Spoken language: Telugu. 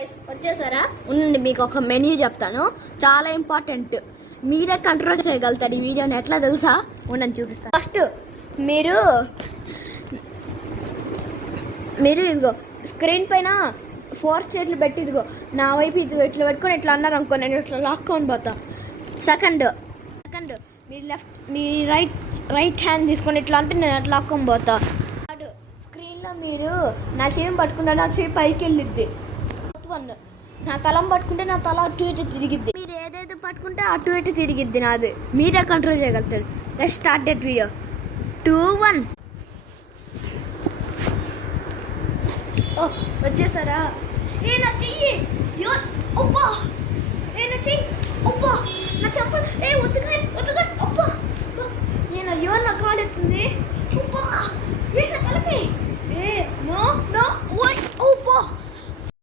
గైస్ వచ్చేసారా ఉండండి, మీకు ఒక మెన్యూ చెప్తాను, చాలా ఇంపార్టెంట్. మీరే కంట్రోల్ చేయగలుగుతారు ఈ వీడియోని. ఎట్లా తెలుసా, ఉండండి చూపిస్తాను. ఫస్ట్ మీరు ఇదిగో స్క్రీన్ పైన 4 చేతులు పెట్టి ఇదిగో నా వైపు ఇదిగో ఇట్లా పెట్టుకొని ఇట్లా అన్నారు అనుకో, నేను ఇట్లా లాక్కొని పోతా. సెకండ్ మీరు మీ రైట్ హ్యాండ్ తీసుకొని ఇట్లా అంటే నేను అట్లా లాక్కొని పోతా. థర్డ్, స్క్రీన్లో మీరు నా చేయం పట్టుకుంటే నా చేయి పైకి వెళ్ళిద్ది. ఫోర్త్ వన్, నా తలం పట్టుకుంటే నా తల అటు ఇటు తిరిగిద్ది. మీరు ఏదైతే పట్టుకుంటే అటు ఇటు తిరిగిద్ది నాది. మీరే కంట్రోల్ చేయగలుగుతారు. Let's start that video. 2 1. వచ్చేసారా? ఏ నా చెయ్యి, అబ్బా, ఏ నా చెయ్యి, అబ్బా, నా చెంపలు, ఏ వద్దుగా అబ్బా, నా కాలు ఎత్తుంది, అబ్బా, ఏ నా తలకి, ఏ నో నో.